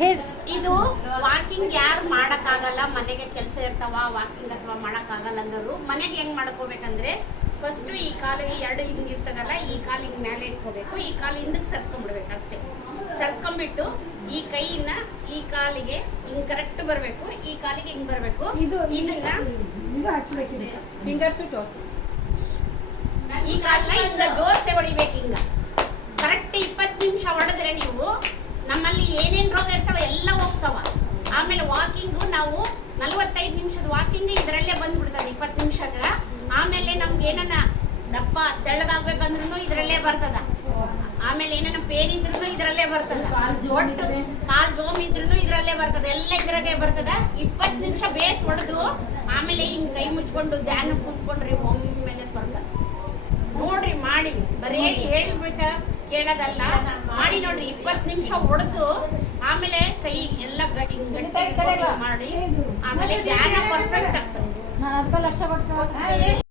ಹೇಳಿ. ಇದು ವಾಕಿಂಗ್ ಯಾರು ಮಾಡಕ್ಕಾಗಲ್ಲ, ಮನೆಗೆ ಕೆಲಸ ಇರ್ತಾವ, ವಾಕಿಂಗ್ ಅಥವಾ ಮಾಡಕ್ಕಾಗಲ್ಲ ಅಂದರು ಮನೆಗೆ ಹೆಂಗ್ ಮಾಡ್ಕೋಬೇಕಂದ್ರೆ ಫಸ್ಟ್ ಈ ಕಾಲಿಗೆ ಎರಡು ಹಿಂಗಿರ್ತದಲ್ಲ, ಈ ಕಾಲು ಹಿಂಗ್ ಮೇಲೆ ಇಟ್ಕೋಬೇಕು, ಈ ಕಾಲು ಹಿಂದಕ್ಕೆ ಸರ್ಸ್ಕೊಂಡ್ಬಿಡ್ಬೇಕು ಅಷ್ಟೇ. ಸರ್ಸ್ಕೊಂಡ್ಬಿಟ್ಟು ಈ ಕೈನ ಈ ಕಾಲಿಗೆ ಹಿಂಗ್ ಕರೆಕ್ಟ್ ಬರಬೇಕು, ಈ ಕಾಲಿಗೆ ಹಿಂಗ್ ಬರಬೇಕು. ಇದನ್ನ ಫಿಂಗರ್ಸ್ ಟೋಸ್ ಈ ಕಾಲನ್ನ ಹಿಂಗ ಜೋರ್ಸೆ ಹೊಡಿಬೇಕು. ಹಿಂಗ ಕರೆಕ್ಟ್ 20 ನಿಮಿಷ ಹೊಡೆದ್ರೆ ನೀವು ನಮ್ಮಲ್ಲಿ ಏನೇನು ರೋಗ ಇರ್ತಾವ ಎಲ್ಲ ಹೋಗ್ತಾವ. ಆಮೇಲೆ ವಾಕಿಂಗು ನಾವು 45 ನಿಮಿಷದ ವಾಕಿಂಗ್ ಇದರಲ್ಲೇ ಬಂದ್ಬಿಡ್ತದೆ 20 ನಿಮಿಷಗ. ಆಮೇಲೆ ನಮ್ಗೆ ಏನನ್ನ ದಪ್ಪ ತೆಳ್ಳಗಾಗ್ಬೇಕಂದ್ರೂ ಇದರಲ್ಲೇ ಬರ್ತದ. ಆಮೇಲೆ ಏನೇನ ಪೇನ್ ಇದ್ರೂ ಇದರಲ್ಲೇ ಬರ್ತದ, ಒಟ್ಟು ಕಾಲ್ ಜೋಮ್ ಇದ್ರೂ ಇದರಲ್ಲೇ ಬರ್ತದ, ಎಲ್ಲ ಇದ್ರಾಗೆ ಬರ್ತದ. 20 ನಿಮಿಷ ಬೇಸ್ ಹೊಡೆದು ಆಮೇಲೆ ಹಿಂಗ್ ಕೈ ಮುಚ್ಕೊಂಡು ಧ್ಯಾನ ಕೂತ್ಕೊಂಡ್ರಿ ಒಮ್ಮೆಲೆ ಸ್ವರ್ಗ ನೋಡ್ರಿ. ಮಾಡಿ ಬರೀ ಹೇಳ್ಬೇಕ ಕೇಳೋದಲ್ಲ, ಮಾಡಿ ನೋಡ್ರಿ. 20 ನಿಮಿಷ ಹೊಡೆದು ಆಮೇಲೆ ಕೈ ಎಲ್ಲ ಗಟ್ಟಿ ಮಾಡಿ ಆಮೇಲೆ ಧ್ಯಾನ ಪರ್ಫೆಕ್ಟ್ ಆಗ್ತದೆ. ನಾನು ಅದಕ್ಕೆ ಲಕ್ಷ ಕೊಟ್ಟು